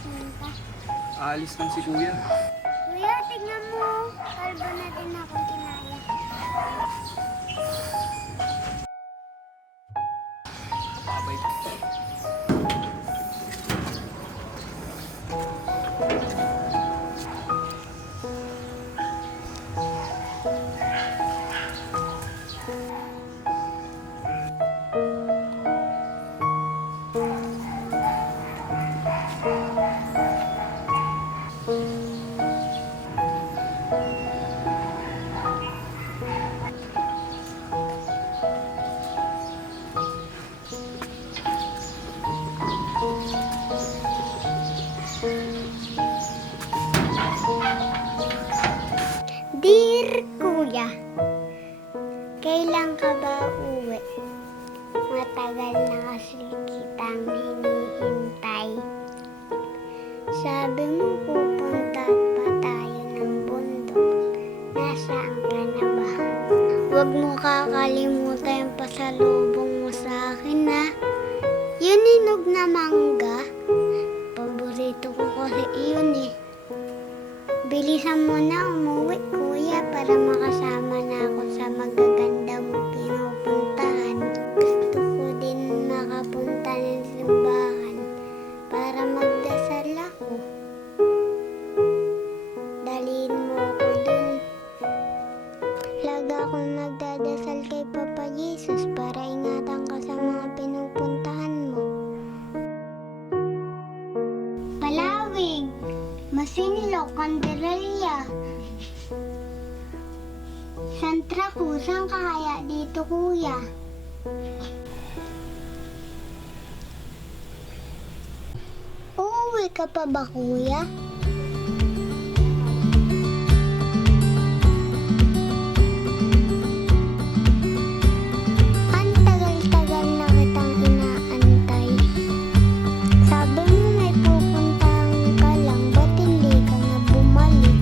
pupunta? Aalis lang si kuya. Kuya, tignan mo. Kalbo na din ako kinaya. Babay. Dear Kuya, kailan ka ba uwi? Matagal na kasi kitang hinihintay. Sabi mo pupunta pa tayo ng bundok. Nasaan ka na ba? Huwag mo kakalimutan yung pasalubong mo sa akin ha. Yun hinog na mangga. Paborito ko kasi iyon eh. Bilisan mo na umuwi, kuya, para makasama na ako sa magaganda mo pinupuntahan. Gusto ko din makapunta ng simbahan para magdasal ako. Dalhin mo ako dun. Lagi akong nagdadasal kay Papa Jesus para ingatan ka sa mga pinupuntahan mo. Palawig, Masinloc, Candelaria, Santra Cruz, saan ka kaya dito, kuya? Uuwi ka pa ba, kuya? Ang tagal-tagal na kitang inaantay. Sabi mo may pupuntahan ka lang, ba't hindi ka na bumalik?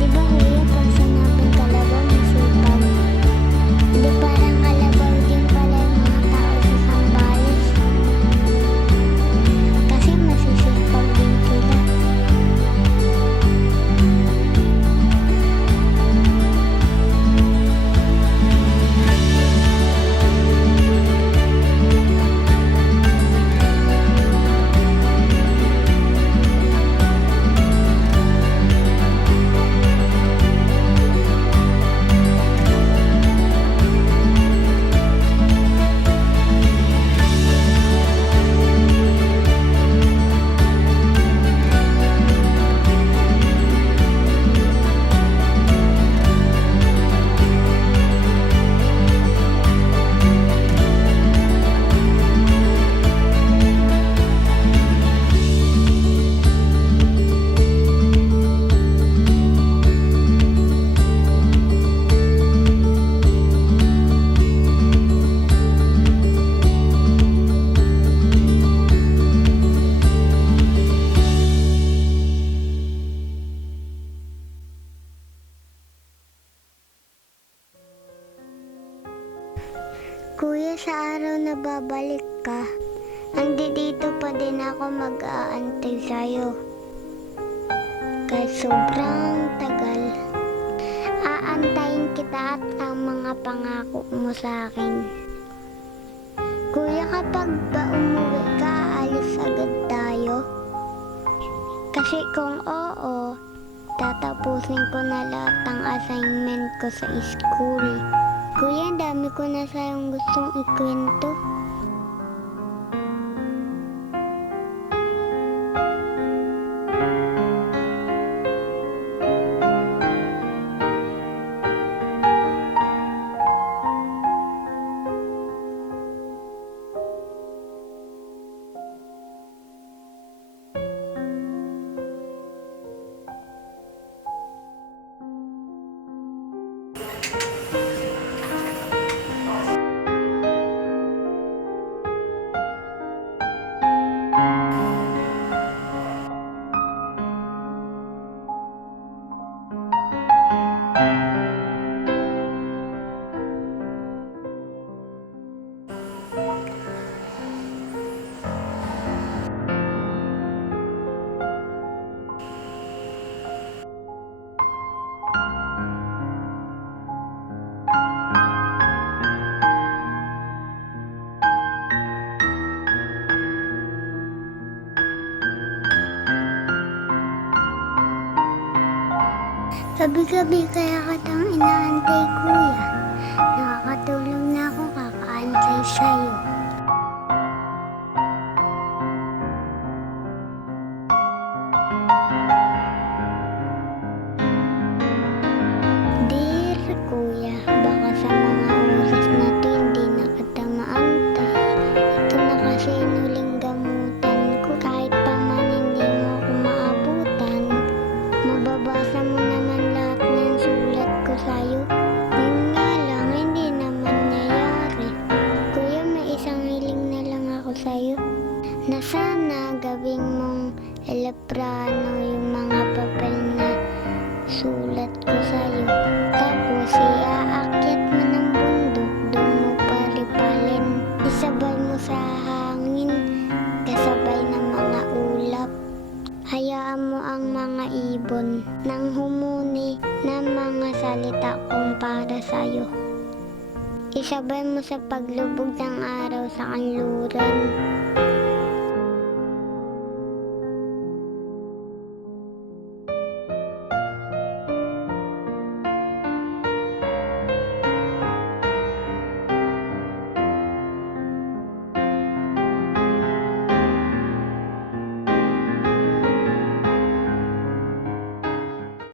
Di ba, kuya, pag sinabing kalabaw, masipag? Di parang kalabaw din pala yung mga tao sa Sambales. Kasi masisipag din sila. Kuya, sa araw na babalik ka, andito pa din ako mag-aantay sa'yo. Kahit sobrang tagal. babantayin kita at ang mga pangako mo sa akin. Kuya, kapag ba umuwi ka, alis agad tayo? Kasi kung oo, tatapusin ko na lahat ng assignment ko sa school. Kuya, ang dami ko na sa'yong gustong ikwento. Gabi-gabi kaya katang inaantay, kuya. Nakakatulong na ako kakaantay sa'yo. Dear kuya, baka sa mga oras na to hindi na kita maantay. Ito na kasi nuling gamutan ko. Kahit pa man hindi mo ako maabutan, mababasa mo naman lahat ng sulat ko sa'yo. Yun nga lang, hindi naman nangyayari. Kuya, may isang hiling na lang ako sa'yo. Na sana gawing mong eleprano yung mga papel na sulat ko sa'yo. Tapos iaakyat mo ng bundok, doon mo paripalin. Isabay mo sa hangin, kasabay ng mga ulap. Hayaan mo ang mga ibon nang humuni ng mga salita kong para sa'yo. Isabay mo sa paglubog ng araw sa kanluran.